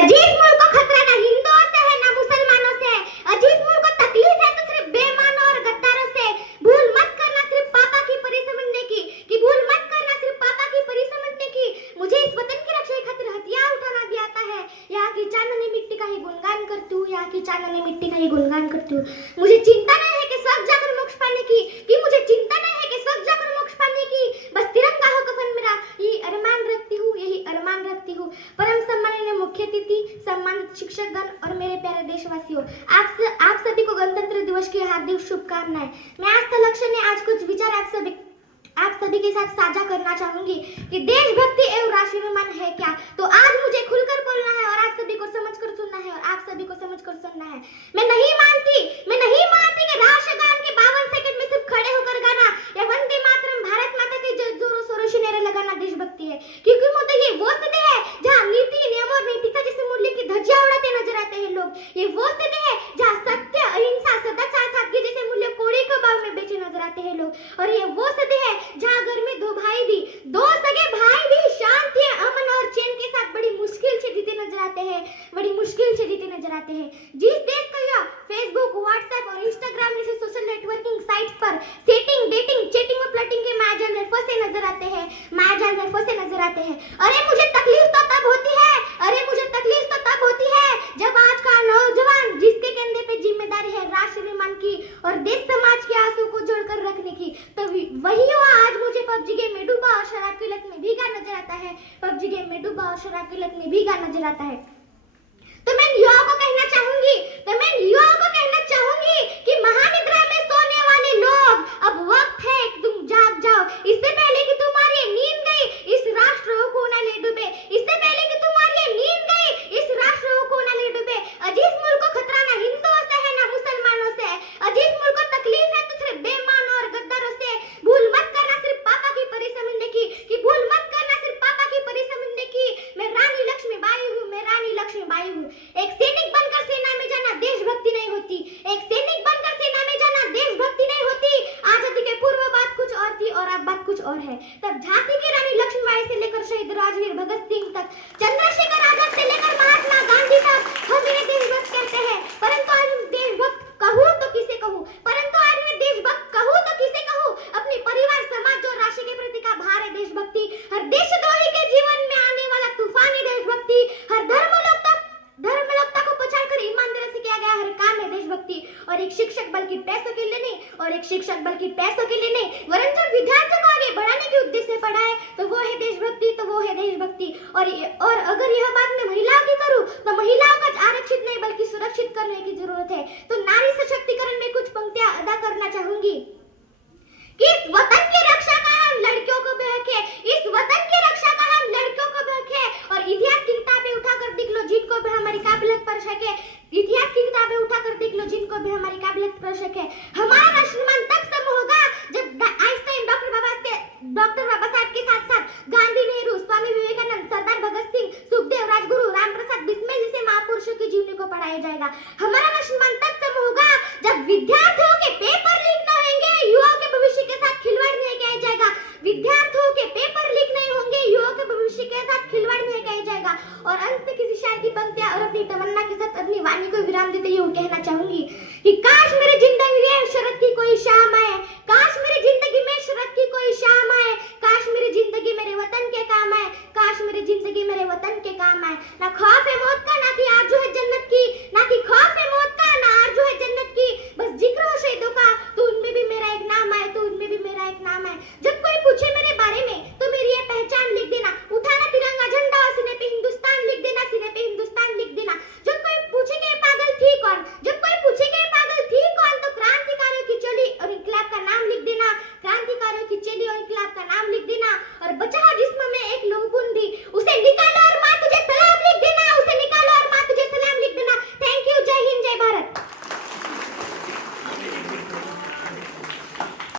अजीज मुल्क को खतरा ना हिंदुओं से है ना मुसलमानों से। अजीज मुल्क को तकलीफ है तो सिर्फ बेईमानों और गद्दारों से। भूल मत करना सिर्फ पापा की परी समझने की, कि भूल मत करना सिर्फ पापा की परी समझने की। मुझे इस वतन की रक्षा खातिर हथियार उठाना भी आता है। यहाँ की चांदनी मिट्टी का ही गुणगान करती हूँ, यहाँ की चांदनी मिट्टी का ही गुणगान करती हूँ। मुझे चिंता नहीं है कि स्वर्ग जाकर मोक्ष पाने की, कि मुझे चिंता नहीं है कि स्वर्ग जाकर मोक्ष पाने की। बस तिरंगा हो कफन मेरा, यही अरमान रखती हूँ, यही अरमान रखती हूँ। परम सम्माननीय मुख्य अतिथि, सम्मानित शिक्षकगण और मेरे प्यारे देशवासियों, आप सभी को गणतंत्र दिवस की हार्दिक शुभकामनाएं। मैं आज लक्ष्य ने आज कुछ विचार आप सभी के साथ साझा करना चाहूंगी कि देशभक्ति एवं राष्ट्राभिमान है क्या। तो आज मुझे खुलकर बोलना है और आप सभी को समझकर सुनना है, और आप सभी को समझकर सुनना है। मैं नहीं मानती कि राष्ट्रगान के 52 सेकंड में सिर्फ खड़े होकर गाना या वंदे मातरम भारत माता के जोरों शोरों से नारे लगाना देशभक्ति है। क्योंकि मुझे ये वो स्थिति है जहाँ नीति, नियम और नैतिकता जैसे मूल्य की धज्जियां उड़ाते नजर आते हैं लोग। ये वो स्थिति है जहाँ सत्य, अहिंसा, सदाचार, सादगी जैसे मूल्य कोड़ी के भाव में बेचे नजर आते हैं लोग। और ये वो स्थिति है जहाँ घर में दो सगे भाई भी शांति, अमन और चैन के साथ बड़ी मुश्किल से जीते नजर आते हैं, बड़ी मुश्किल से जीते नजर आते हैं। जिस देश का यह फेसबुक, व्हाट्सएप और इंस्टाग्राम जैसे सोशल नेटवर्किंग साइट्स पर सेटिंग, डेटिंग, चैटिंग और प्लॉटिंग के मायाजाल में फंसे नजर आते हैं, अरे मुझे तकलीफ तो तब होती है, जब आज का नौजवान जिसके कंधे पे जिम्मेदारी है राष्ट्राभिमान की और देश समाज के आंसू को जोड़कर रखने की, तो वही हुआ आज मुझे पबजी गेम में डूबा और शराब की लत में भीगा नजर आता है, तो मैं युवाओं को कहना चाहूंगी कि महानिद्रा में सोने वाले लोग, अब वक्त है कि तुम जाग जाओ। इससे पहले कि तुम्हारी नींद गई, इस राष्ट्र को न ले डूबे। अजीज मुल्क को खतरा ना हिंदुओं से है ना मुसलमानों से। अजीज मुल्क को तकलीफ है तो सिर्फ बेईमानों और गद्दारों से। भूल मत करना सिर्फ पापा की परी समझने की, कि भूल मत करना सिर्फ पापा की परी समझने की। मैं रानी लक्ष्मीबाई हूँ, एक सैनिक बनकर सेना में जाना देशभक्ति नहीं होती, आजादी के पूर्व बात कुछ और थी और अब बात कुछ और है। तब झांसी की रानी लक्ष्मीबाई से लेकर शहीद राजवीर भगत सिंह तक, चंद्रशेखर आजाद से लेकर महात्मा गांधी तक हम इन्हें देशभक्त कहते हैं। परंतु आज मैं देशभक्त कहूँ तो किसे कहूँ, अपने परिवार, समाज और राष्ट्र के प्रति का भार है देशभक्ति। हर देशद्रोही के जीवन में आने वाला तूफानी देशभक्ति, हर धर्मलोकता को पछाड़कर ईमानदारी से किया गया हर काम है देशभक्ति। और एक शिक्षक बल्कि पैसों के लिए नहीं, वरन जो विद्यार्थियों को आगे बढ़ाने के उद्देश्य से पढ़ाए, तो वो है देशभक्ति। और अगर यह बात मैं महिलाओं की करूं, तो महिलाओं को आरक्षित नहीं बल्कि सुरक्षित करने की जरूरत है। तो नारी सशक्तिकरण में कुछ पंक्तियां अदा करना चाहूंगी कि इस वतन की रक्षा का हम लड़कियों को भी हक है, और इतिहास की किताबें उठाकर देख लो जिनको भी हमारी काबिलियत पर शक है। हमारा राष्ट्रमान तब संभव होगा जब आइंस्टाइन, डॉक्टर बाबा साहब के साथ साथ गांधी, नेहरू, स्वामी विवेकानंद, सरदार भगत सिंह, सुखदेव, राजगुरु, रामप्रसाद बिस्मिल जैसे महापुरुषों की जीवनी को पढ़ाया जाएगा। हमारा राष्ट्रमान तब संभव होगा जब विद्यार्थियों के पेपर लीक न होंगे, युवाओं के भविष्य के साथ खिलवाड़ नहीं किया जाएगा। और अंत में किसी शायर की पंक्तियां और अपनी तमन्ना के साथ अपनी वाणी को विराम देते हुए कहना चाहूंगी कि काश मेरी जिंदगी में शरद की कोई शाम आए, काश मेरी जिंदगी में शरद की कोई शाम आए, काश मेरी जिंदगी मेरे वतन के काम आए, ना खौफ है मौत का, ना कि आरज़ू है जन्नत की, बस जिक्र हो शहीदों का, तो उनमें भी मेरा एक नाम आए, जो